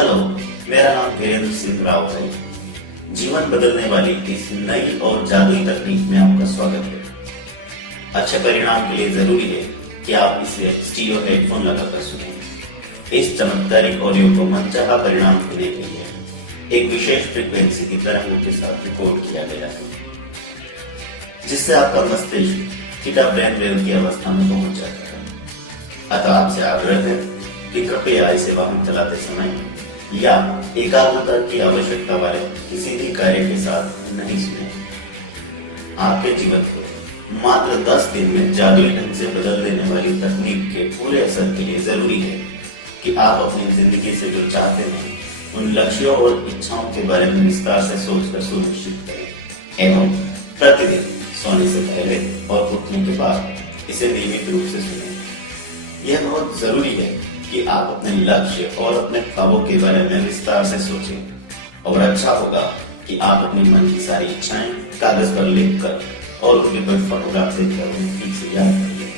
Hello, मेरा नाम वीरेंद्र सिंह राव है। जीवन बदलने वाली इस नई और जादुई तकनीक में आपका स्वागत है। अच्छे परिणाम के लिए जरूरी है कि आप इसे स्टीरियो हेडफोन लगाकर सुनें। इस चमत्कारिक ऑडियो को मनचाहा परिणाम देने के लिए एक विशेष फ्रीक्वेंसी की तरंगों के साथ रिकॉर्ड किया गया है, जिससे आपका मस्तिष्क थीटा ब्रेन वेव की अवस्था में पहुंच जाता है। अतः आपसे आग्रह है कि कृपया इसे वाहन चलाते समय या एकाग्रता की आवश्यकता वाले किसी भी कार्य के साथ नहीं सुने। आपके जीवन को मात्र 10 दिन में जादुई ढंग से बदल देने वाली तकनीक के पूरे असर के लिए जरूरी है कि आप अपनी जिंदगी से जो चाहते हैं उन लक्ष्यों और इच्छाओं के बारे में विस्तार से सोचकर सुनिश्चित करें एवं प्रतिदिन सोने से पहले और उठने के बाद इसे नियमित रूप से सुनें। यह बहुत जरूरी है कि आप अपने लक्ष्य और अपने ख्वाबों के बारे में विस्तार से सोचें, और अच्छा होगा कि आप अपनी मन की सारी इच्छाएं कागज पर लिखकर और उनके पर फोटोग्राफ देकर उन्हें ठीक से याद कर लें।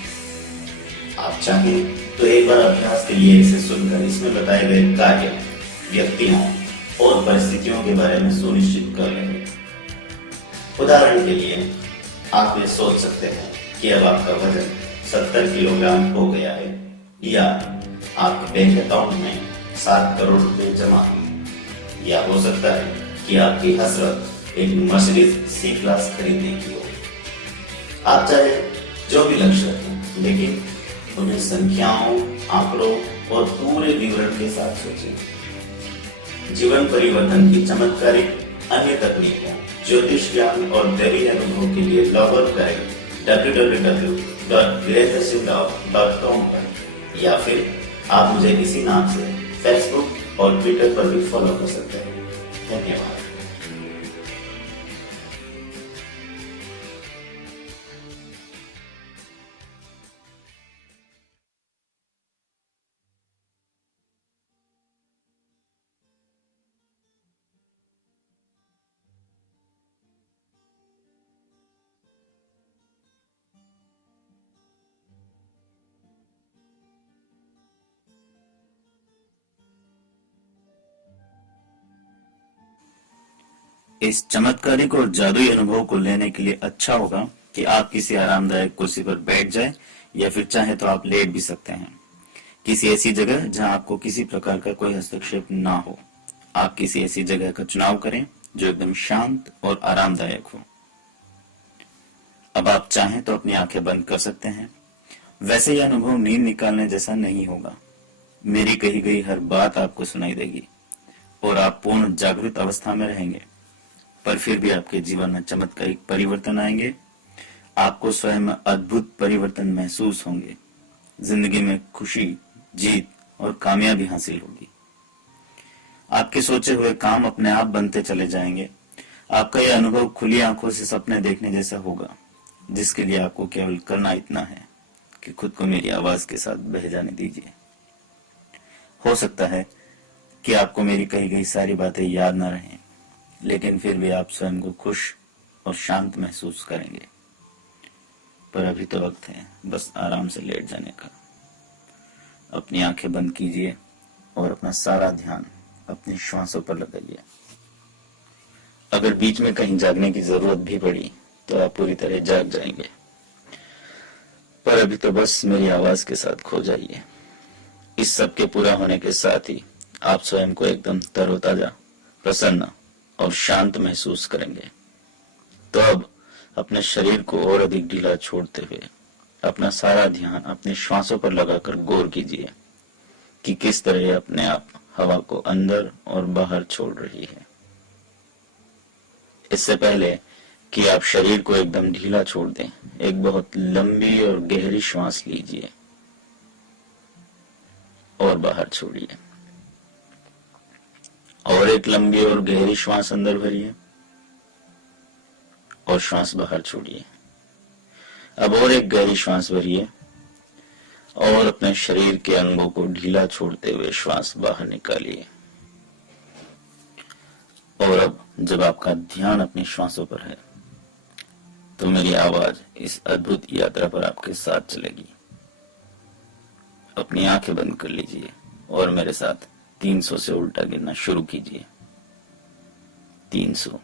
आप चाहें तो एक बार अभ्यास के लिए इसे सुनकर इसमें बताए गए कार्य, व्यक्तियों और परिस्थितियों के बारे में सुनिश्चित कर लें। उदाहरण के लिए आप ये सोच सकते हैं कि अब आपका वजन 70 किलोग्राम हो गया है, या आपके बैंक अकाउंट में 7 करोड़ रुपए जमा है, या हो सकता है कि आपकी हसरत एक मर्सिडीज सी क्लास खरीदने की हो। आप चाहे जो भी लक्ष्य रखें, लेकिन उन्हें संख्याओं, आंकड़ों और पूरे विवरण के साथ सोचें। जीवन परिवर्तन की चमत्कारिक अन्य तकनीकों, ज्योतिष ज्ञान और दैवीय अनुभव के लिए लॉग इन करें www.virendrsinhrao.com पर, या फिर आप मुझे इसी नाम से फेसबुक और ट्विटर पर भी फॉलो कर सकते हैं। धन्यवाद। इस चमत्कारिक और जादुई अनुभव को लेने के लिए अच्छा होगा कि आप किसी आरामदायक कुर्सी पर बैठ जाएं, या फिर चाहे तो आप लेट भी सकते हैं। किसी ऐसी जगह जहां आपको किसी प्रकार का कोई हस्तक्षेप ना हो। आप किसी ऐसी जगह का चुनाव करें जो एकदम शांत और आरामदायक हो। अब आप चाहें तो अपनी आंखें बंद कर सकते हैं। वैसे यह अनुभव नींद निकालने जैसा नहीं होगा। मेरी कही गई हर बात आपको सुनाई देगी और आप पूर्ण जागृत अवस्था में रहेंगे, पर फिर भी आपके जीवन में चमत्कारिक परिवर्तन आएंगे। आपको स्वयं में अद्भुत परिवर्तन महसूस होंगे। जिंदगी में खुशी, जीत और कामयाबी हासिल होगी। आपके सोचे हुए काम अपने आप बनते चले जाएंगे। आपका यह अनुभव खुली आंखों से सपने देखने जैसा होगा, जिसके लिए आपको केवल करना इतना है कि खुद को मेरी आवाज के साथ बह जाने दीजिए। हो सकता है कि आपको मेरी कही गई सारी बातें याद न रहें, लेकिन फिर भी आप स्वयं को खुश और शांत महसूस करेंगे। पर अभी तो वक्त है बस आराम से लेट जाने का। अपनी आंखें बंद कीजिए और अपना सारा ध्यान अपनी श्वासों पर लगाइए। अगर बीच में कहीं जागने की जरूरत भी पड़ी तो आप पूरी तरह जाग जाएंगे, पर अभी तो बस मेरी आवाज के साथ खो जाइए। इस सब के पूरा होने के साथ ही आप स्वयं को एकदम तरोताजा, प्रसन्न और शांत महसूस करेंगे। तो अब अपने शरीर को और अधिक ढीला छोड़ते हुए अपना सारा ध्यान अपने श्वासों पर लगाकर गौर कीजिए कि किस तरह अपने आप हवा को अंदर और बाहर छोड़ रही है। इससे पहले कि आप शरीर को एकदम ढीला छोड़ दें, एक बहुत लंबी और गहरी श्वास लीजिए और बाहर छोड़िए, और एक लंबी और गहरी श्वास अंदर भरिए और श्वास बाहर छोड़िए। अब और एक गहरी श्वास भरिए और अपने शरीर के अंगों को ढीला छोड़ते हुए श्वास बाहर निकालिए। और अब जब आपका ध्यान अपनी श्वासों पर है, तो मेरी आवाज इस अद्भुत यात्रा पर आपके साथ चलेगी। अपनी आंखें बंद कर लीजिए और मेरे साथ 300 से उल्टा गिनना शुरू कीजिए। 300,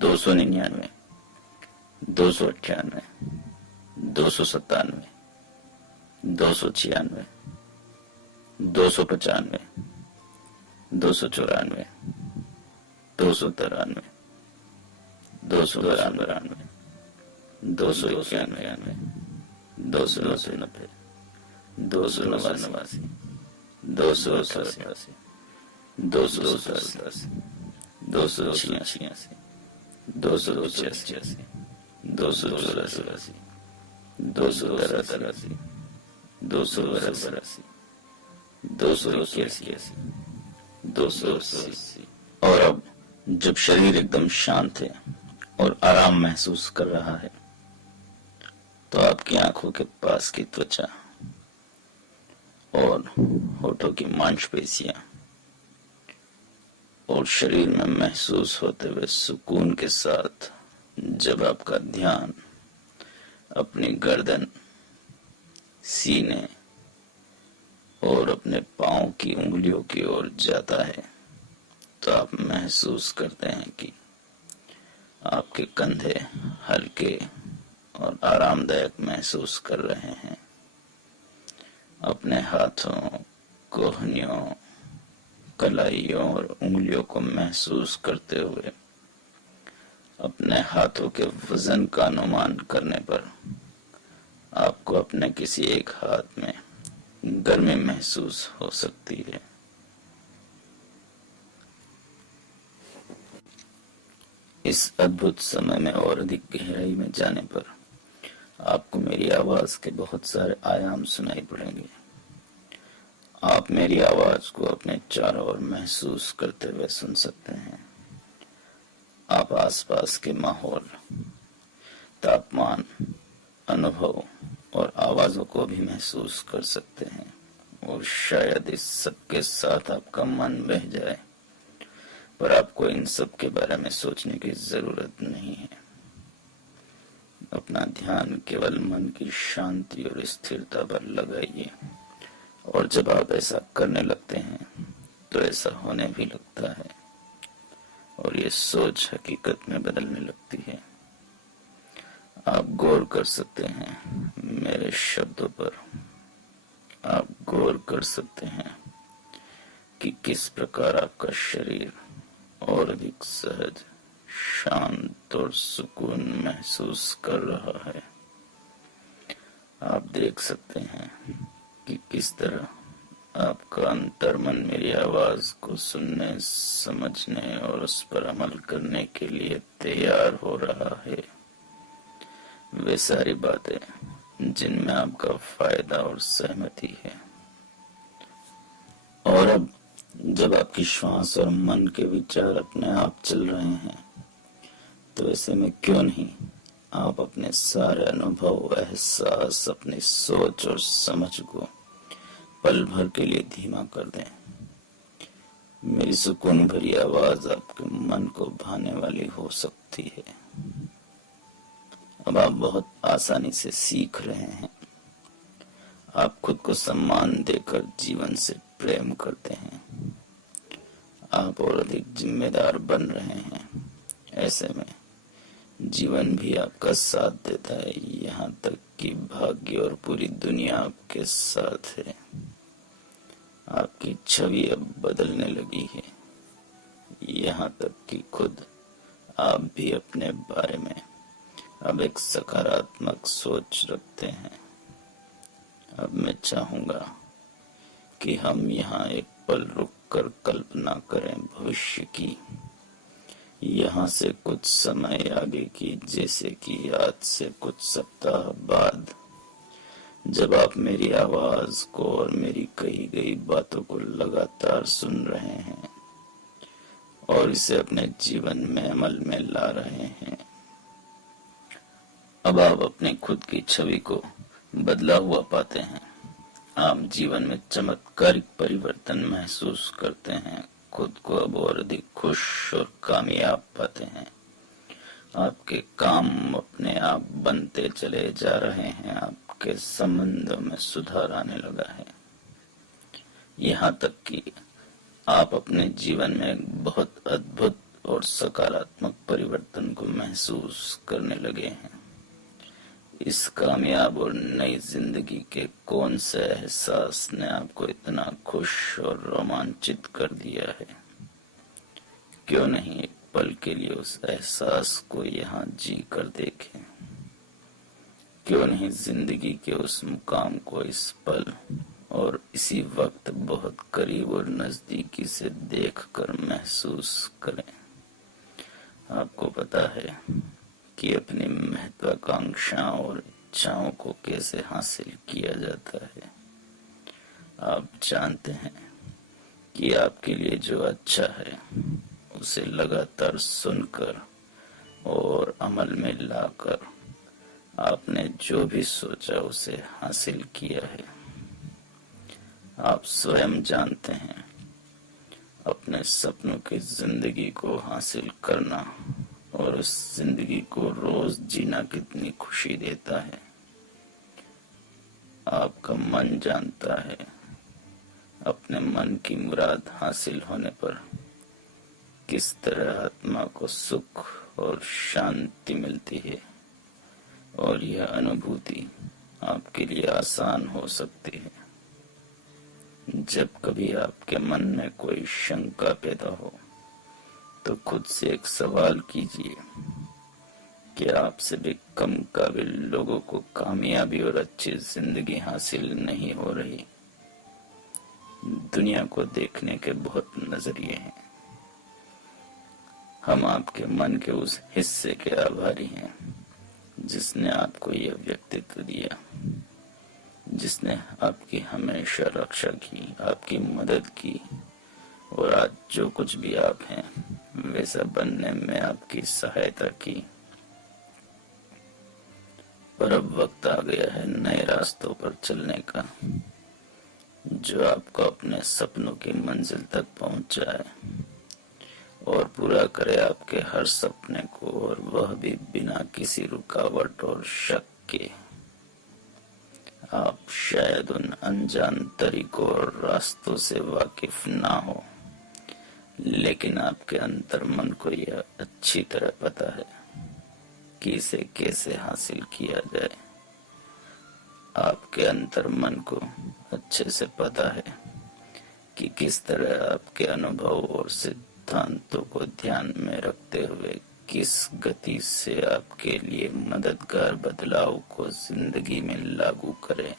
299, 298, 297, 296, 295, 294, 293, 292, 291, 290, 289, 288, 287, 286, 285, 284, 283, 282, 281, 280। और अब जब शरीर एकदम शांत है और आराम महसूस कर रहा है, तो आपकी आंखों के पास की त्वचा और होठों की मांसपेशियां और शरीर में महसूस होते हुए सुकून के साथ जब आपका ध्यान अपनी गर्दन, सीने और अपने पांव की उंगलियों की ओर जाता है, तो आप महसूस करते हैं कि आपके कंधे हल्के और आरामदायक महसूस कर रहे हैं। अपने हाथों, कोहनियों, कलाइयों और उंगलियों को महसूस करते हुए अपने हाथों के वजन का अनुमान करने पर आपको अपने किसी एक हाथ में गर्मी महसूस हो सकती है। इस अद्भुत समय में और अधिक गहराई में जाने पर आपको मेरी आवाज के बहुत सारे आयाम सुनाई पड़ेंगे। आप मेरी आवाज को अपने चारों ओर महसूस करते हुए सुन सकते हैं। आप आसपास के माहौल, तापमान, अनुभव और आवाजों को भी महसूस कर सकते हैं। और शायद इस सब के साथ आपका मन बह जाए, पर आपको इन सब के बारे में सोचने की जरूरत नहीं है। अपना ध्यान केवल मन की शांति और स्थिरता पर लगाइए, और जब आप ऐसा करने लगते हैं तो ऐसा होने भी लगता है और ये सोच हकीकत में बदलने लगती है। आप गौर कर सकते हैं मेरे शब्दों पर। आप गौर कर सकते हैं कि किस प्रकार आपका शरीर और अधिक सहज, शांत और सुकून महसूस कर रहा है। आप देख सकते हैं कि किस तरह आपका अंतर्मन मेरी आवाज को सुनने, समझने और उस पर अमल करने के लिए तैयार हो रहा है। वे सारी बातें जिनमें आपका फायदा और सहमति है। और अब जब आपकी श्वास और मन के विचार अपने आप चल रहे हैं, तो ऐसे में क्यों नहीं आप अपने सारे अनुभव, एहसास, अपनी सोच और समझ को पल भर के लिए धीमा कर दें। मेरी सुकून भरी आवाज आपके मन को भाने वाली हो सकती है। अब आप बहुत आसानी से सीख रहे हैं। आप खुद को सम्मान देकर जीवन से प्रेम करते हैं। आप और अधिक जिम्मेदार बन रहे हैं। ऐसे में जीवन भी आपका साथ देता है, यहाँ तक कि भाग्य और पूरी दुनिया आपके साथ है। आपकी छवि अब बदलने लगी है, यहाँ तक कि खुद आप भी अपने बारे में अब एक सकारात्मक सोच रखते हैं। अब मैं चाहूंगा कि हम यहाँ एक पल रुककर कल्पना करें भविष्य की, यहाँ से कुछ समय आगे की, जैसे कि आज से कुछ सप्ताह बाद, जब आप मेरी आवाज को और मेरी कही गई बातों को लगातार सुन रहे हैं और इसे अपने जीवन में अमल में ला रहे हैं। अब आप अपने खुद की छवि को बदला हुआ पाते हैं। आप जीवन में चमत्कारिक परिवर्तन महसूस करते हैं। खुद को अब और अधिक खुश और कामयाब पाते हैं। आपके काम अपने आप बनते चले जा रहे हैं। आपके संबंधों में सुधार आने लगा है, यहाँ तक कि आप अपने जीवन में एक बहुत अद्भुत और सकारात्मक परिवर्तन को महसूस करने लगे हैं। इस कामयाब और नई जिंदगी के कौन से एहसास ने आपको इतना खुश और रोमांचित कर दिया है? क्यों नहीं एक पल के लिए उस एहसास को यहाँ जी कर देखें? क्यों नहीं जिंदगी के उस मुकाम को इस पल और इसी वक्त बहुत करीब और नजदीकी से देखकर महसूस करें? आपको पता है कि अपनी महत्वाकांक्षाओं और इच्छाओं को कैसे हासिल किया जाता है। आप जानते हैं कि आपके लिए जो अच्छा है उसे लगातार सुनकर और अमल में लाकर आपने जो भी सोचा उसे हासिल किया है। आप स्वयं जानते हैं अपने सपनों की जिंदगी को हासिल करना और उस जिंदगी को रोज जीना कितनी खुशी देता है। आपका मन जानता है अपने मन की मुराद हासिल होने पर किस तरह आत्मा को सुख और शांति मिलती है, और यह अनुभूति आपके लिए आसान हो सकती है। जब कभी आपके मन में कोई शंका पैदा हो तो खुद से एक सवाल कीजिए कि आपसे भी कम काबिल लोगों को कामयाबी और अच्छी जिंदगी हासिल नहीं हो रही। दुनिया को देखने के बहुत नजरिए हैं। हम आपके मन के उस हिस्से के आभारी हैं जिसने आपको यह व्यक्तित्व दिया, जिसने आपकी हमेशा रक्षा की, आपकी मदद की और आज जो कुछ भी आप हैं वैसा बनने में आपकी सहायता की। पर अब वक्त आ गया है नए रास्तों पर चलने का, जो आपको अपने सपनों की मंजिल तक पहुंचाए और पूरा करे आपके हर सपने को, और वह भी बिना किसी रुकावट और शक के। आप शायद उन अनजान तरीकों और रास्तों से वाकिफ ना हो, लेकिन आपके अंतर मन को यह अच्छी तरह पता है कि इसे कैसे हासिल किया जाए। आपके अंतर मन को अच्छे से पता है कि किस तरह आपके अनुभव और सिद्धांतों को ध्यान में रखते हुए किस गति से आपके लिए मददगार बदलाव को जिंदगी में लागू करें।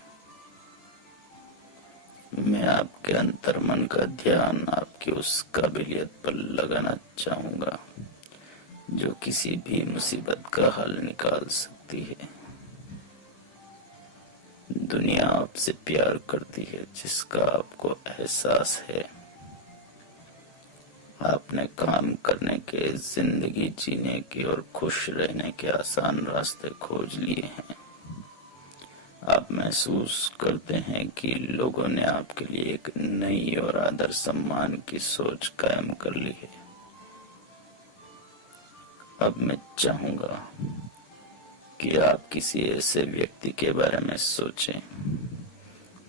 मैं आपके अंतर मन का ध्यान आपकी उस काबिलियत पर लगाना चाहूंगा जो किसी भी मुसीबत का हल निकाल सकती है। दुनिया आपसे प्यार करती है जिसका आपको एहसास है। आपने काम करने के, जिंदगी जीने के और खुश रहने के आसान रास्ते खोज लिए हैं। आप महसूस करते हैं कि लोगों ने आपके लिए एक नई और आदर सम्मान की सोच कायम कर ली है। अब मैं चाहूंगा कि आप किसी ऐसे व्यक्ति के बारे में सोचें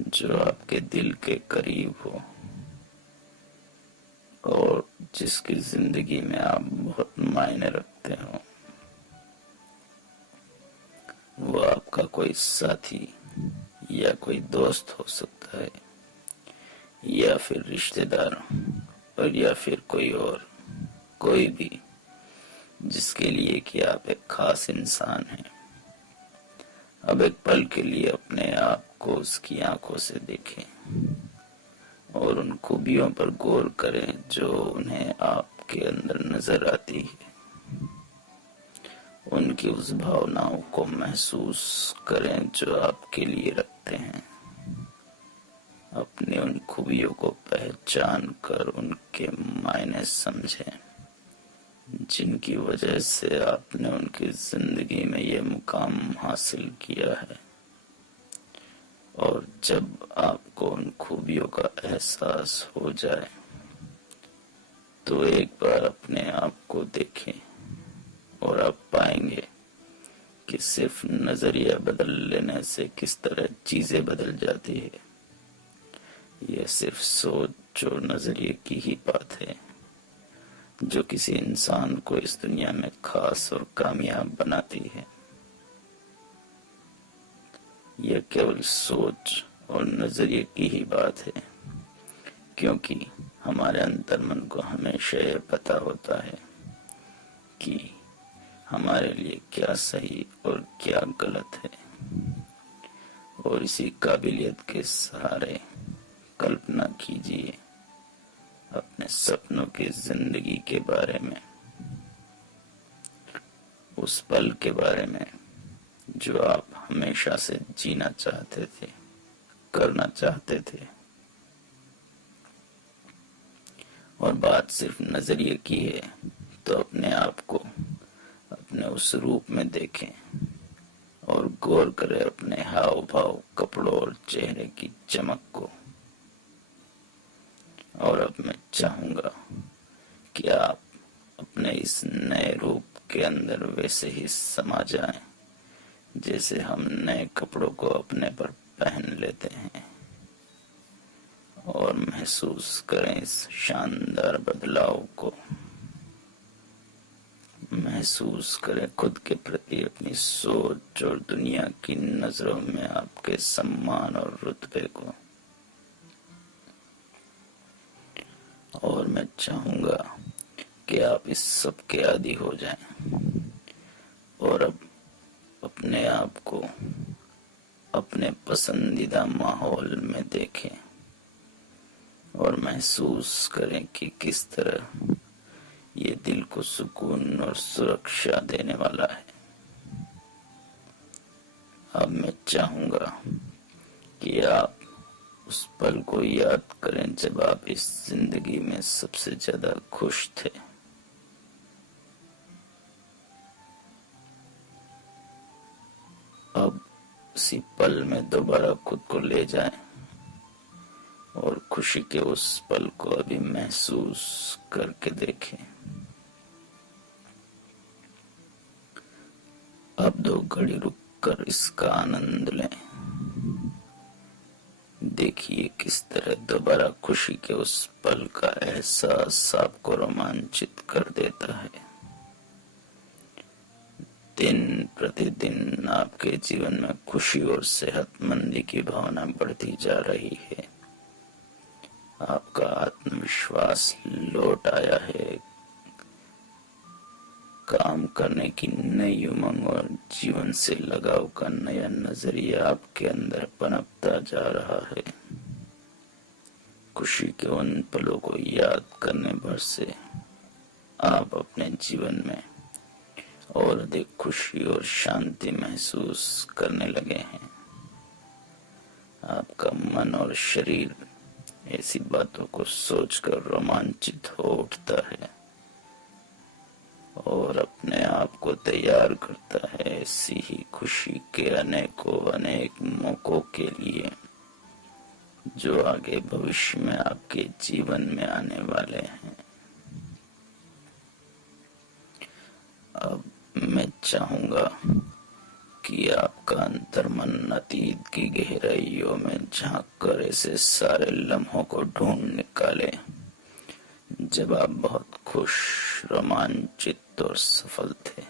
जो आपके दिल के करीब हो और जिसकी जिंदगी में आप बहुत मायने रखते हो। वो आपका कोई साथी या कोई दोस्त हो सकता है, या फिर रिश्तेदार, और या फिर कोई भी जिसके लिए कि आप एक खास इंसान हैं। अब एक पल के लिए अपने आप को उसकी आंखों से देखें और उन खूबियों पर गौर करें जो उन्हें आपके अंदर नजर आती है। उनकी उस भावनाओं को महसूस करें जो आपके लिए रखते हैं। अपनी उन खूबियों को पहचान कर उनके मायने समझें जिनकी वजह से आपने उनकी जिंदगी में ये मुकाम हासिल किया है। और जब आपको उन खूबियों का एहसास हो जाए तो एक बार अपने आप को देखें और आप पाएंगे कि सिर्फ नजरिया बदल लेने से किस तरह चीजें बदल जाती है। यह सिर्फ सोच और नजरिए की ही बात है जो किसी इंसान को इस दुनिया में खास और कामयाब बनाती है। यह केवल सोच और नजरिए की ही बात है, क्योंकि हमारे अंतर्मन को हमेशा यह पता होता है कि हमारे लिए क्या सही और क्या गलत है, और इसी काबिलियत के सहारे कल्पना कीजिए अपने सपनों की जिंदगी के बारे में, उस पल के बारे में जो आप हमेशा से जीना चाहते थे, करना चाहते थे। और बात सिर्फ नजरिए की है तो अपने आप को अपने उस रूप में देखें और गौर करें अपने हाव भाव, कपड़ों और चेहरे की चमक को। और अब मैं चाहूंगा कि आप अपने इस नए रूप के अंदर वैसे ही समा जाएं जैसे हम नए कपड़ों को अपने पर पहन लेते हैं, और महसूस करें इस शानदार बदलाव को। महसूस करें खुद के प्रति अपनी सोच और दुनिया की नजरों में आपके सम्मान और रुतबे को। और मैं चाहूंगा कि आप इस सब के आदी हो जाएं और अब अपने आप को अपने पसंदीदा माहौल में देखें और महसूस करें कि किस तरह ये दिल को सुकून और सुरक्षा देने वाला है। अब मैं चाहूंगा कि आप उस पल को याद करें जब आप इस जिंदगी में सबसे ज्यादा खुश थे। अब उसी पल में दोबारा खुद को ले जाएं और खुशी के उस पल को अभी महसूस करके देखें। अब 2 घड़ी रुककर इसका आनंद लें। देखिए किस तरह दोबारा खुशी के उस पल का एहसास आपको रोमांचित कर देता है। दिन प्रतिदिन आपके जीवन में खुशी और सेहतमंदी की भावना बढ़ती जा रही है। आपका आत्मविश्वास लौट आया है। काम करने की नई उमंग और जीवन से लगाव का नया नजरिया आपके अंदर पनपता जा रहा है। खुशी के उन पलों को याद करने भर से आप अपने जीवन में और अधिक खुशी और शांति महसूस करने लगे हैं। आपका मन और शरीर ऐसी बातों को सोचकर रोमांचित हो उठता है और अपने आप को तैयार करता है ऐसी ही खुशी के अनेक मौकों के लिए जो आगे भविष्य में आपके जीवन में आने वाले हैं। अब मैं चाहूंगा कि आपका अंतर्मन अतीत की गहराइयों में झांक कर ऐसे सारे लम्हों को ढूंढ निकाले जब आप बहुत खुश, रोमांचित और सफल थे।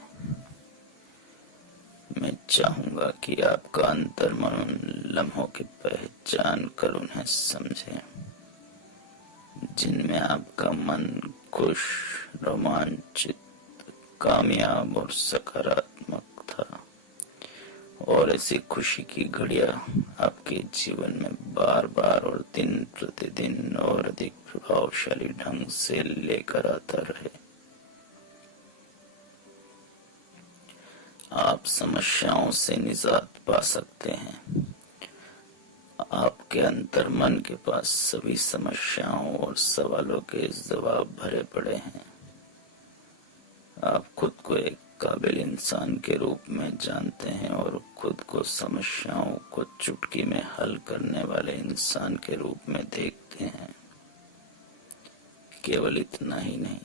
मैं चाहूंगा कि आपका अंतर्मन उन लम्हों की पहचान कर उन्हें समझे जिनमें आपका मन खुश, रोमांचित, कामयाब और सकारात्मक था। और ऐसी खुशी की घड़ियां आपके जीवन में बार बार और दिन प्रतिदिन और अधिक प्रभावशाली ढंग से लेकर आता रहे। आप समस्याओं से निजात पा सकते हैं। आपके अंतर्मन के पास सभी समस्याओं और सवालों के जवाब भरे पड़े हैं। आप खुद को एक काबिल इंसान के रूप में जानते हैं और खुद को समस्याओं को चुटकी में हल करने वाले इंसान के रूप में देखते हैं। केवल इतना ही नहीं,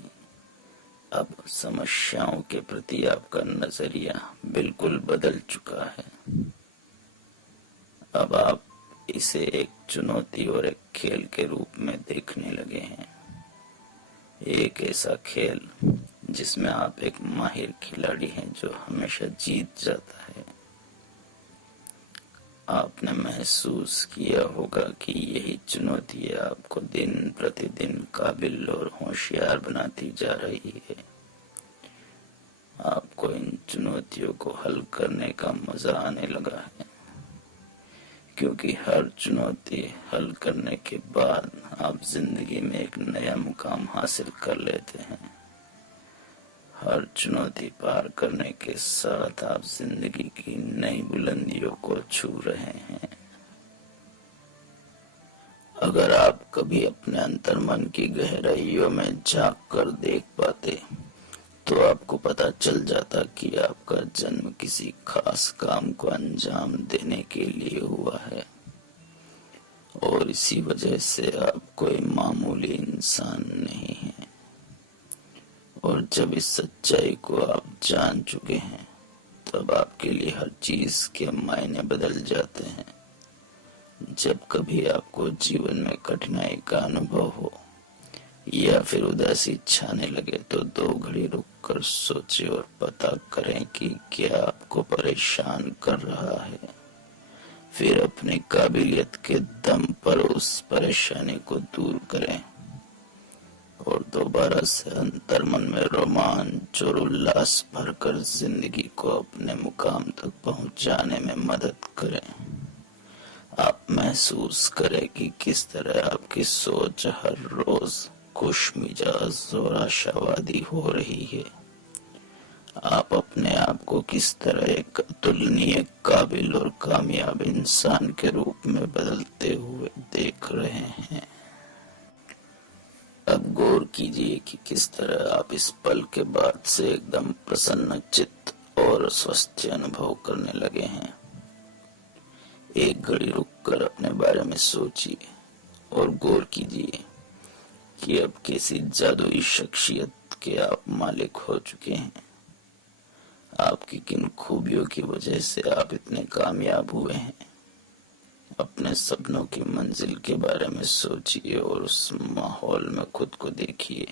अब समस्याओं के प्रति आपका नजरिया बिल्कुल बदल चुका है। अब आप इसे एक चुनौती और एक खेल के रूप में देखने लगे हैं। एक ऐसा खेल जिसमें आप एक माहिर खिलाड़ी हैं जो हमेशा जीत जाता है। आपने महसूस किया होगा कि यही चुनौती आपको दिन प्रतिदिन काबिल और होशियार बनाती जा रही है। आपको इन चुनौतियों को हल करने का मजा आने लगा है, क्योंकि हर चुनौती हल करने के बाद आप जिंदगी में एक नया मुकाम हासिल कर लेते हैं। हर चुनौती पार करने के साथ आप जिंदगी की नई बुलंदियों को छू रहे हैं। अगर आप कभी अपने अंतर्मन की गहराइयों में झांक कर देख पाते तो आपको पता चल जाता कि आपका जन्म किसी खास काम को अंजाम देने के लिए हुआ है, और इसी वजह से आप कोई मामूली इंसान नहीं है। और जब इस सच्चाई को आप जान चुके हैं तब आपके लिए हर चीज के मायने बदल जाते हैं। जब कभी आपको जीवन में कठिनाई का अनुभव हो या फिर उदासी छाने लगे तो 2 घड़ी रुककर सोचें और पता करें कि क्या आपको परेशान कर रहा है। फिर अपनी काबिलियत के दम पर उस परेशानी को दूर करें और दोबारा से अंतर्मन में रोमांच और उल्लास भरकर जिंदगी को अपने मुकाम तक पहुंचाने में मदद करें। आप महसूस करें कि किस तरह आपकी सोच हर रोज खुश मिजाज और आशावादी हो रही है। आप अपने आप को किस तरह एक अतुलनीय, काबिल और कामयाब इंसान के रूप में बदलते हुए देख रहे हैं। अब गौर कीजिए कि किस तरह आप इस पल के बाद से एकदम प्रसन्न चित्त और स्वस्थ अनुभव करने लगे हैं। एक घड़ी रुककर अपने बारे में सोचिए और गौर कीजिए कि अब किसी जादुई शख्सियत के आप मालिक हो चुके हैं। आपकी किन खूबियों की वजह से आप इतने कामयाब हुए हैं। अपने सपनों की मंजिल के बारे में सोचिए और उस माहौल में खुद को देखिए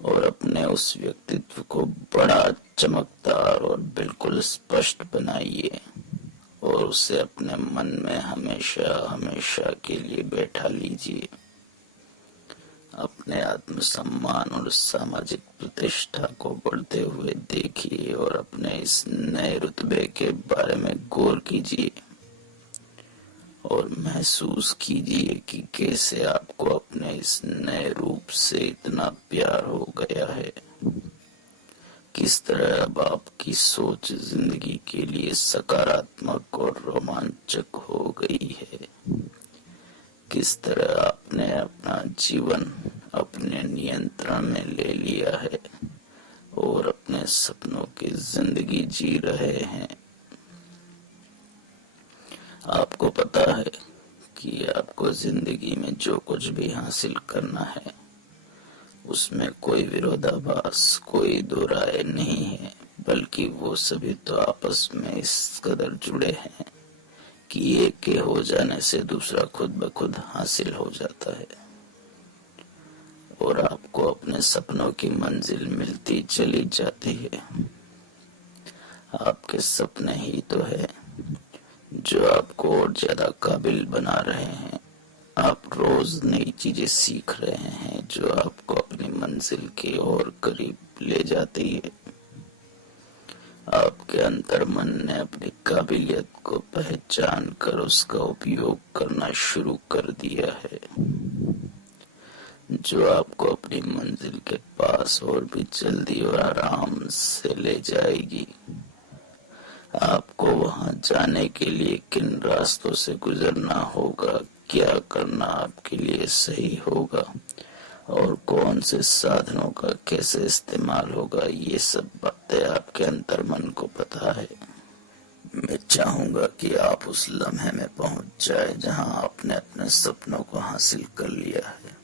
और अपने उस व्यक्तित्व को बड़ा चमकदार और बिल्कुल स्पष्ट बनाइए और उसे अपने मन में हमेशा हमेशा के लिए बैठा लीजिए। अपने आत्मसम्मान और सामाजिक प्रतिष्ठा को बढ़ते हुए देखिए और अपने इस नए रुतबे के बारे में गौर कीजिए और महसूस कीजिए कि कैसे आपको अपने इस नए रूप से इतना प्यार हो गया है। किस तरह अब आपकी सोच जिंदगी के लिए सकारात्मक और रोमांचक हो गई है। किस तरह आपने अपना जीवन अपने नियंत्रण में ले लिया है और अपने सपनों की जिंदगी जी रहे हैं। आपको पता है कि आपको जिंदगी में जो कुछ भी हासिल करना है उसमें कोई विरोधाभास, कोई दो राय नहीं है, बल्कि वो सभी तो आपस में इस कदर जुड़े हैं कि एक के हो जाने से दूसरा खुद ब खुद हासिल हो जाता है और आपको अपने सपनों की मंजिल मिलती चली जाती है। आपके सपने ही तो है जो आपको और ज्यादा काबिल बना रहे हैं। आप रोज नई चीजें सीख रहे हैं जो आपको अपनी मंजिल के और करीब ले जाती है। आपके अंतर्मन ने अपनी काबिलियत को पहचान कर उसका उपयोग करना शुरू कर दिया है, जो आपको अपनी मंजिल के पास और भी जल्दी और आराम से ले जाएगी। आपको वहां जाने के लिए किन रास्तों से गुजरना होगा, क्या करना आपके लिए सही होगा और कौन से साधनों का कैसे इस्तेमाल होगा, ये सब बातें आपके अंतर्मन को पता है। मैं चाहूंगा कि आप उस लम्हे में पहुंच जाए जहां आपने अपने सपनों को हासिल कर लिया है।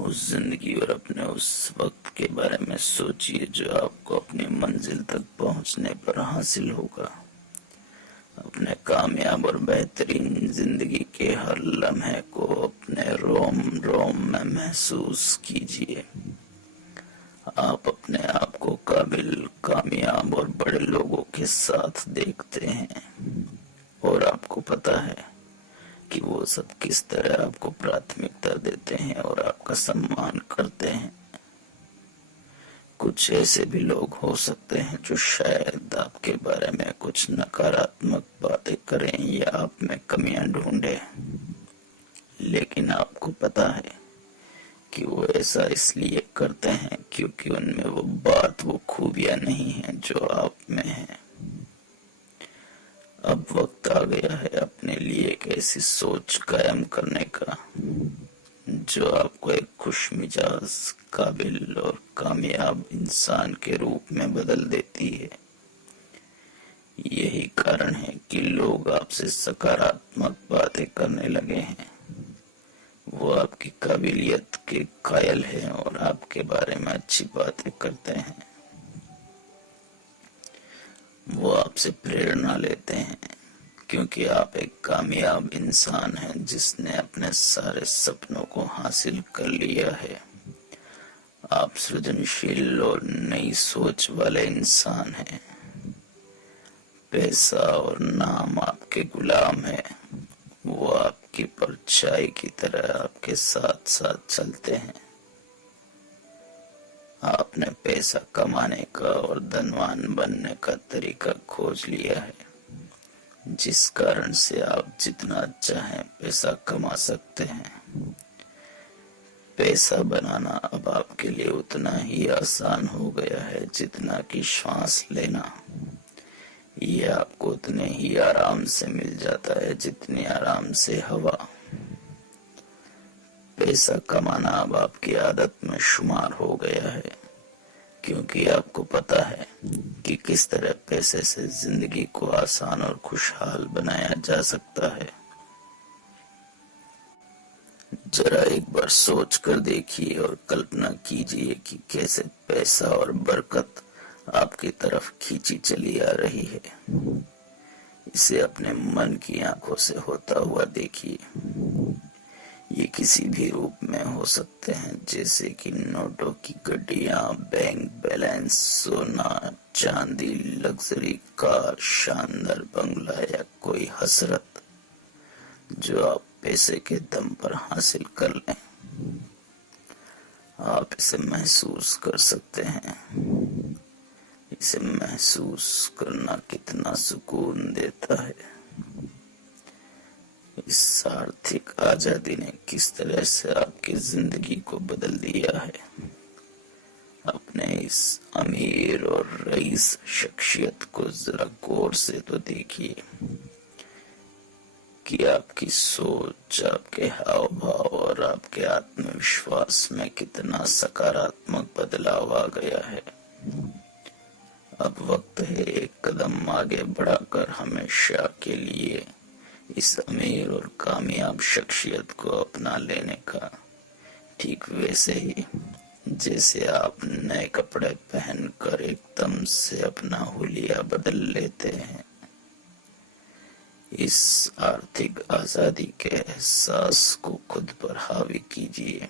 उस जिंदगी और अपने उस वक्त के बारे में सोचिए जो आपको अपनी मंजिल तक पहुंचने पर हासिल होगा। अपने कामयाब और बेहतरीन जिंदगी के हर लम्हे को अपने रोम रोम में महसूस कीजिए। आप अपने आप को काबिल, कामयाब और बड़े लोगों के साथ देखते हैं और आपको पता है कि वो सब किस तरह आपको प्राथमिकता देते हैं और आपका सम्मान करते हैं। कुछ ऐसे भी लोग हो सकते हैं जो शायद आपके बारे में कुछ नकारात्मक बातें करें या आप में कमियां ढूंढें, लेकिन आपको पता है कि वो ऐसा इसलिए करते हैं क्योंकि उनमें वो खूबियां नहीं हैं जो आप में हैं। अब वक्त आ गया है अपने लिए एक ऐसी सोच कायम करने का जो आपको एक खुशमिजाज, काबिल और कामयाब इंसान के रूप में बदल देती है। यही कारण है कि लोग आपसे सकारात्मक बातें करने लगे हैं। वो आपकी काबिलियत के कायल हैं और आपके बारे में अच्छी बातें करते हैं। वो आपसे प्रेरणा लेते हैं क्योंकि आप एक कामयाब इंसान हैं जिसने अपने सारे सपनों को हासिल कर लिया है। आप सृजनशील और नई सोच वाले इंसान हैं। पैसा और नाम आपके गुलाम है। वो आपकी परछाई की तरह आपके साथ साथ चलते हैं। आपने पैसा कमाने का और धनवान बनने का तरीका खोज लिया है, जिस कारण से आप जितना चाहें पैसा कमा सकते हैं। पैसा बनाना अब आपके लिए उतना ही आसान हो गया है जितना कि श्वास लेना। ये आपको उतने ही आराम से मिल जाता है जितनी आराम से हवा। पैसा कमाना अब आपकी आदत में शुमार हो गया है क्योंकि आपको पता है कि किस तरह पैसे से जिंदगी को आसान और खुशहाल बनाया जा सकता है। जरा एक बार सोच कर देखिए और कल्पना कीजिए कि कैसे पैसा और बरकत आपकी तरफ खींची चली आ रही है। इसे अपने मन की आंखों से होता हुआ देखिए। ये किसी भी रूप में हो सकते हैं, जैसे कि नोटों की गड्डियां, बैंक बैलेंस, सोना, चांदी, लग्जरी कार, शानदार बंगला या कोई हसरत जो आप पैसे के दम पर हासिल कर लें। आप इसे महसूस कर सकते हैं। इसे महसूस करना कितना सुकून देता है। इस आर्थिक आजादी ने किस तरह से आपकी जिंदगी को बदल दिया है। अपने इस अमीर और रईस शख्सियत को जरा गौर से तो देखिए कि आपकी सोच, आपके हाव भाव और आपके आत्मविश्वास में कितना सकारात्मक बदलाव आ गया है। अब वक्त है एक कदम आगे बढ़ाकर हमेशा के लिए इस अमीर और कामयाब शख्सियत को अपना लेने का। ठीक वैसे ही जैसे आप नए कपड़े पहनकर एकदम से अपना हुलिया बदल लेते हैं। इस आर्थिक आजादी के एहसास को खुद पर हावी कीजिए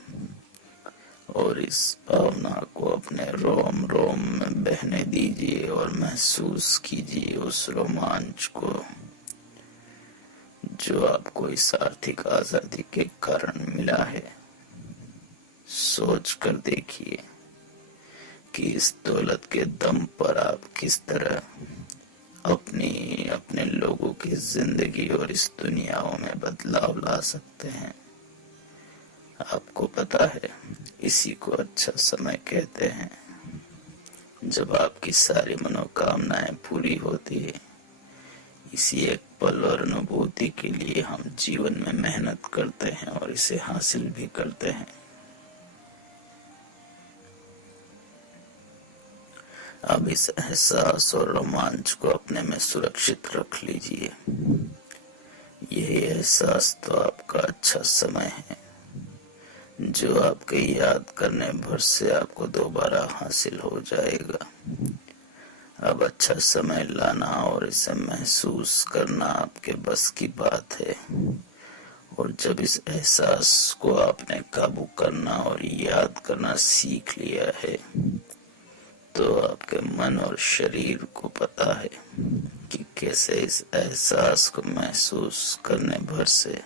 और इस भावना को अपने रोम रोम में बहने दीजिए और महसूस कीजिए उस रोमांच को जो आपको इस आर्थिक आजादी के कारण मिला है। सोच कर देखिए कि इस दौलत के दम पर आप किस तरह अपने लोगों की जिंदगी और इस दुनियाओं में बदलाव ला सकते हैं। आपको पता है, इसी को अच्छा समय कहते हैं, जब आपकी सारी मनोकामनाएं पूरी होती है। इसी एक पल और अनुभूति के लिए हम जीवन में मेहनत करते हैं और इसे हासिल भी करते हैं। अब इस एहसास और रोमांच को अपने में सुरक्षित रख लीजिए। यही एहसास तो आपका अच्छा समय है, जो आपके याद करने भर से आपको दोबारा हासिल हो जाएगा। अब अच्छा समय लाना और इसे महसूस करना आपके बस की बात है। और जब इस एहसास को आपने काबू करना और याद करना सीख लिया है, तो आपके मन और शरीर को पता है कि कैसे इस एहसास को महसूस करने भर से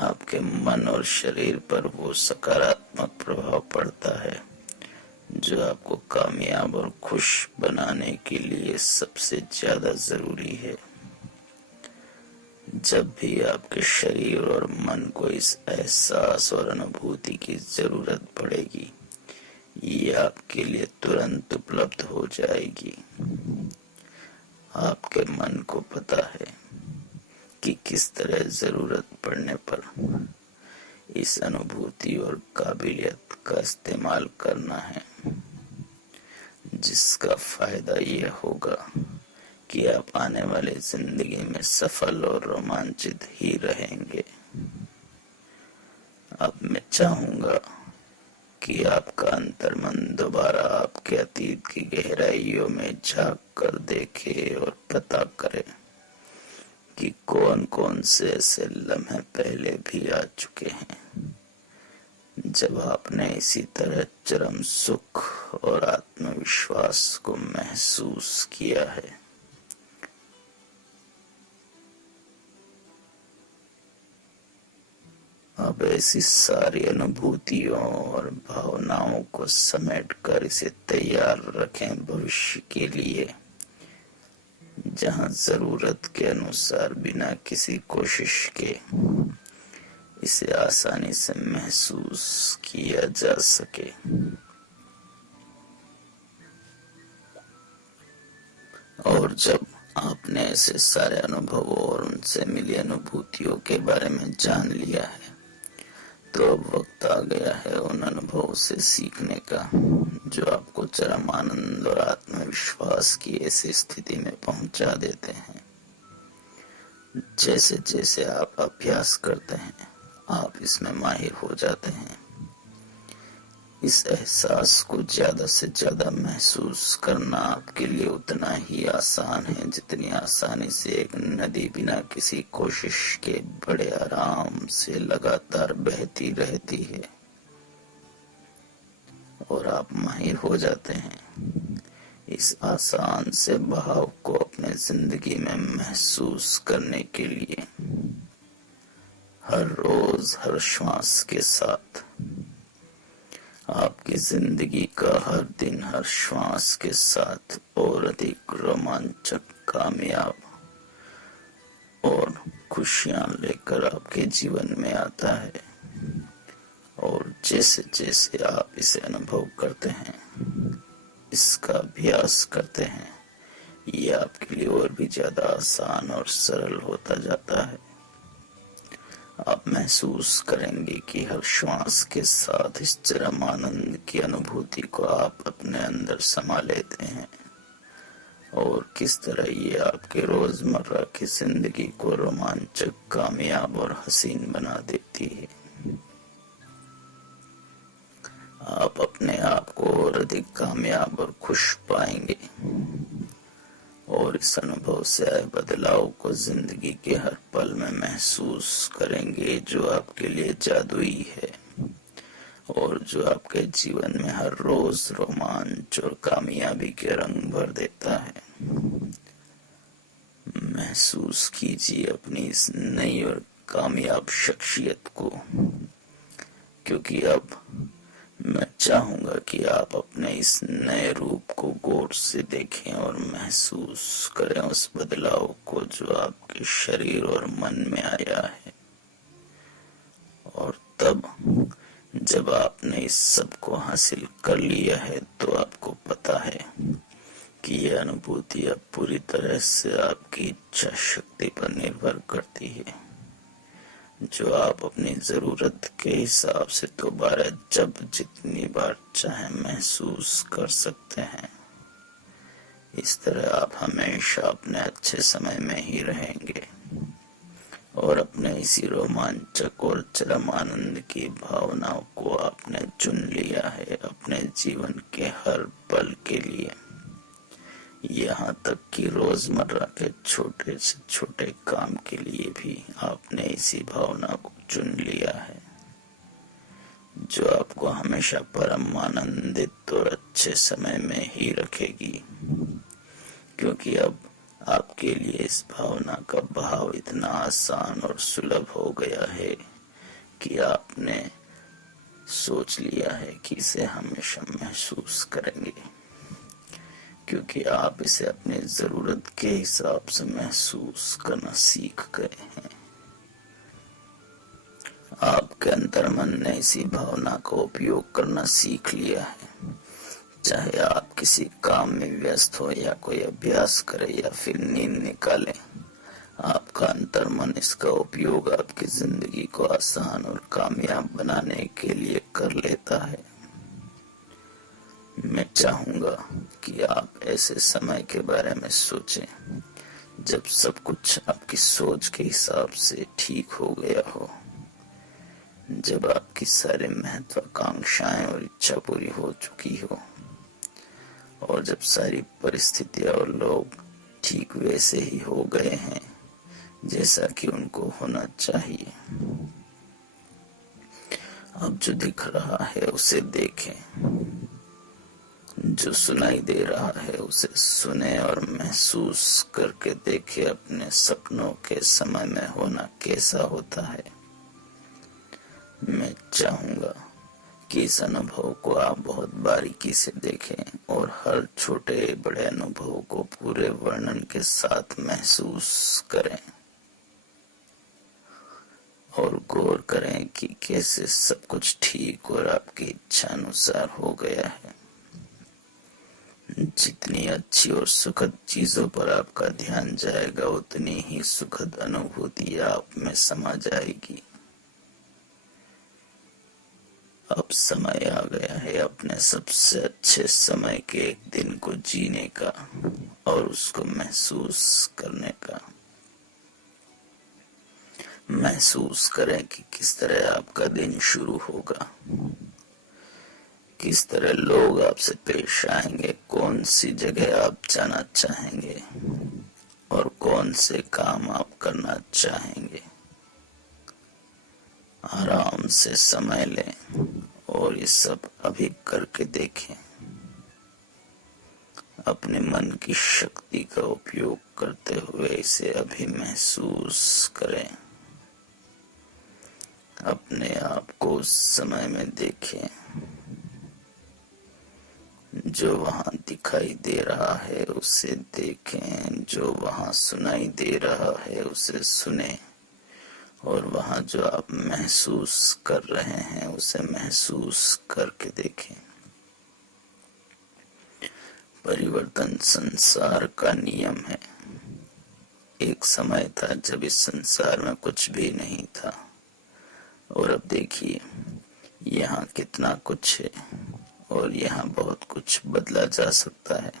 आपके मन और शरीर पर वो सकारात्मक प्रभाव पड़ता है जो आपको कामयाब और खुश बनाने के लिए सबसे ज्यादा जरूरी है। जब भी आपके शरीर और मन को इस एहसास और अनुभूति की जरूरत पड़ेगी, ये आपके लिए तुरंत उपलब्ध हो जाएगी। आपके मन को पता है कि किस तरह जरूरत पड़ने पर इस अनुभूति और काबिलियत का इस्तेमाल करना है, जिसका फायदा यह होगा कि आप आने वाली जिंदगी में सफल और रोमांचित ही रहेंगे। अब मैं चाहूंगा कि आपका अंतर्मन दोबारा आपके अतीत की गहराइयों में झांक कर देखे और पता करे कि कौन कौन से ऐसे लम्हे पहले भी आ चुके हैं जब आपने इसी तरह चरम सुख और आत्मविश्वास को महसूस किया है। अब ऐसी सारी अनुभूतियों और भावनाओं को समेटकर इसे तैयार रखें भविष्य के लिए, जहां जरूरत के अनुसार बिना किसी कोशिश के इसे आसानी से महसूस किया जा सके। और जब आपने ऐसे सारे अनुभवों और उनसे मिली अनुभूतियों के बारे में जान लिया है, तो अब वक्त आ गया है उन अनुभवों से सीखने का जो आपको चरम आनंद और आत्मविश्वास की ऐसी स्थिति में पहुंचा देते हैं। जैसे जैसे आप अभ्यास करते हैं, आप इसमें माहिर हो जाते हैं। इस एहसास को ज्यादा से ज्यादा महसूस करना आपके लिए उतना ही आसान है जितनी आसानी से एक नदी बिना किसी कोशिश के बड़े आराम से लगातार बहती रहती है। और आप माहिर हो जाते हैं इस आसान से बहाव को अपने जिंदगी में महसूस करने के लिए। हर रोज हर श्वास के साथ आपकी जिंदगी का हर दिन हर श्वास के साथ और अधिक रोमांचक, कामयाब और खुशियां लेकर आपके जीवन में आता है। और जैसे जैसे आप इसे अनुभव करते हैं, इसका अभ्यास करते हैं, ये आपके लिए और भी ज्यादा आसान और सरल होता जाता है। आप महसूस करेंगे कि हर श्वास के साथ इस चरम आनंद की अनुभूति को आप अपने अंदर समा लेते हैं और किस तरह ये आपके रोजमर्रा की जिंदगी को रोमांचक, कामयाब और हसीन बना देती है। आप अपने आप को और अधिक कामयाब और खुश पाएंगे और इस अनुभव से आए बदलाव को जिंदगी के हर पल में महसूस करेंगे, जो आपके लिए जादुई है और जो आपके जीवन में हर रोज रोमांच और कामयाबी के रंग भर देता है। महसूस कीजिए अपनी इस नई और कामयाब शख्सियत को, क्योंकि अब मैं चाहूंगा कि आप अपने इस नए रूप को गौर से देखें और महसूस करें उस बदलाव को जो आपके शरीर और मन में आया है। और तब जब आपने इस सब को हासिल कर लिया है, तो आपको पता है कि यह अनुभूति अब पूरी तरह से आपकी इच्छा शक्ति पर निर्भर करती है, जो आप अपनी जरूरत के हिसाब से दोबारा जब जितनी बार चाहे महसूस कर सकते हैं। इस तरह आप हमेशा अपने अच्छे समय में ही रहेंगे और अपने इसी रोमांचक और चरम आनंद की भावनाओं को आपने चुन लिया है अपने जीवन के हर पल के लिए। यहाँ तक कि रोजमर्रा के छोटे से छोटे काम के लिए भी आपने इसी भावना को चुन लिया है, जो आपको हमेशा परम आनंदित और अच्छे समय में ही रखेगी, क्योंकि अब आपके लिए इस भावना का बहाव इतना आसान और सुलभ हो गया है कि आपने सोच लिया है कि इसे हमेशा महसूस करेंगे, क्योंकि आप इसे अपनी जरूरत के हिसाब से महसूस करना सीख गए हैं। आपके अंतर्मन ने इसी भावना का उपयोग करना सीख लिया है। चाहे आप किसी काम में व्यस्त हो या कोई अभ्यास करे या फिर नींद निकाले, आपका अंतर्मन इसका उपयोग आपकी जिंदगी को आसान और कामयाब बनाने के लिए कर लेता है। मैं चाहूंगा कि आप ऐसे समय के बारे में सोचें जब सब कुछ आपकी सोच के हिसाब से ठीक हो गया हो, जब आपकी सारी महत्वाकांक्षाएं और इच्छा पूरी हो चुकी हो, और जब सारी परिस्थितियां और लोग ठीक वैसे ही हो गए हैं जैसा कि उनको होना चाहिए। अब जो दिख रहा है उसे देखें, जो सुनाई दे रहा है उसे सुने और महसूस करके देखें अपने सपनों के समय में होना कैसा होता है। मैं चाहूंगा कि इस अनुभव को आप बहुत बारीकी से देखें और हर छोटे बड़े अनुभव को पूरे वर्णन के साथ महसूस करें और गौर करें कि कैसे सब कुछ ठीक और आपकी इच्छा अनुसार हो गया है। जितनी अच्छी और सुखद चीजों पर आपका ध्यान जाएगा, उतनी ही सुखद अनुभूति आप में समा जाएगी। अब समय आ गया है अपने सबसे अच्छे समय के एक दिन को जीने का और उसको महसूस करने का। महसूस करें कि किस तरह आपका दिन शुरू होगा, किस तरह लोग आपसे पेश आएंगे, कौन सी जगह आप जाना चाहेंगे और कौन से काम आप करना चाहेंगे। आराम से समय लें और ये सब अभी करके देखें। अपने मन की शक्ति का उपयोग करते हुए इसे अभी महसूस करें। अपने आप को उस समय में देखें, जो वहां दिखाई दे रहा है उसे देखें, जो वहां सुनाई दे रहा है उसे सुने, और वहां जो आप महसूस कर रहे हैं उसे महसूस करके देखें। परिवर्तन संसार का नियम है। एक समय था जब इस संसार में कुछ भी नहीं था, और अब देखिए यहाँ कितना कुछ है, और यहाँ बहुत कुछ बदला जा सकता है।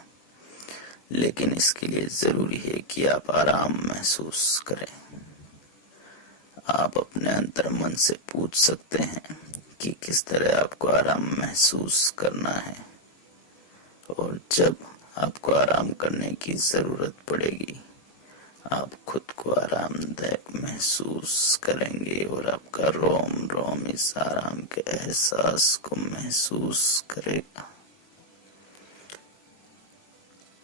लेकिन इसके लिए जरूरी है कि आप आराम महसूस करें। आप अपने अंतर्मन से पूछ सकते हैं कि किस तरह आपको आराम महसूस करना है, और जब आपको आराम करने की जरूरत पड़ेगी, आप खुद को आरामदायक महसूस करेंगे और आपका रोम रोम इस आराम के एहसास को महसूस करेगा।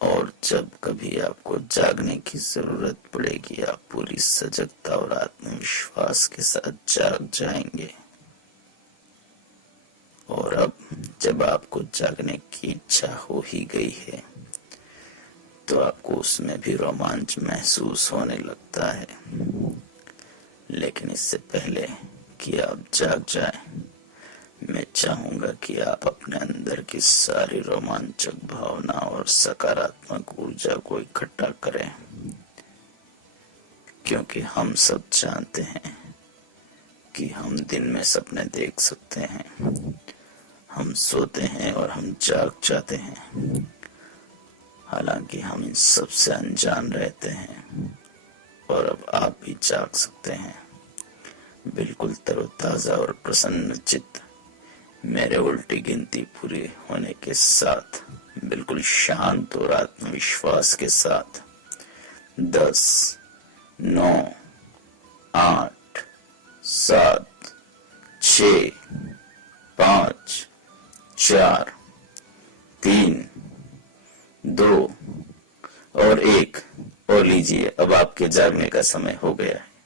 और जब कभी आपको जागने की जरूरत पड़ेगी, आप पूरी सजगता और आत्मविश्वास के साथ जाग जाएंगे। और अब जब आपको जागने की इच्छा हो ही गई है, तो आपको उसमें भी रोमांच महसूस होने लगता है। लेकिन इससे पहले कि आप जाग जाएं, मैं चाहूंगा कि आप अपने अंदर की सारी रोमांचक भावना और सकारात्मक ऊर्जा को इकट्ठा करें, क्योंकि हम सब जानते हैं कि हम दिन में सपने देख सकते हैं, हम सोते हैं और हम जाग जाते हैं। हालांकि हम इन सब से अनजान रहते हैं, और अब आप भी जाग सकते हैं बिल्कुल तरोताजा और प्रसन्न चित्त। मेरे उल्टी गिनती पूरी होने के साथ बिल्कुल शांत और आत्मविश्वास के साथ। 10, 9, 8, 7, 6, 5, 4, 3, 2 और 1। और लीजिए, अब आपके जागने का समय हो गया है।